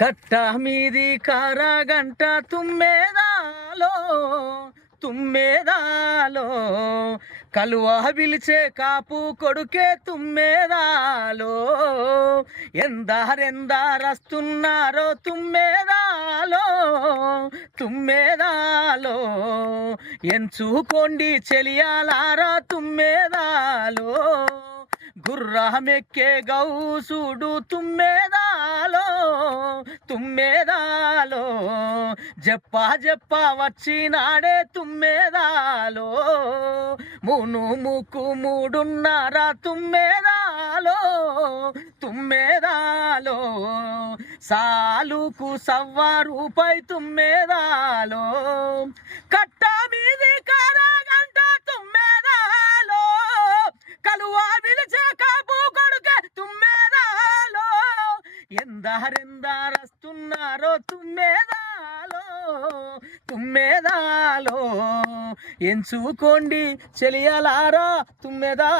కట్ట మీది కారగంట తుమ్మేదాలో తుమ్మేదాలో కలువ పిలిచే కాపు కొడుకే తుమ్మేదాలో ఎందారెందారస్తున్నారో తుమ్మేదాలో తుమ్మేదాలో ఎంచుకోండి చెలియాలారా తుమ్మేదాలో గుర్రమెక్కే గౌసుడు తుమ్మేదాలో తుమ్మేదాలో జప్ప వచ్చినాడే తుమ్మేదాలో మూను ముక్కు మూడున్నర తుమ్మేదాలో తుమ్మేదాలో సాలుకు సవ్వ తుమ్మేదాలో కట్ట మీది కారగంట తుమ్మేదాలో కలువ పిలిచే కాపు కొడుకే తుమ్మేదాలో ఎందారెందారస్తున్నారో తుమ్మేదాలో తుమ్మేదాలో ఎంచుకోండి చెలియలారా తుమ్మేదా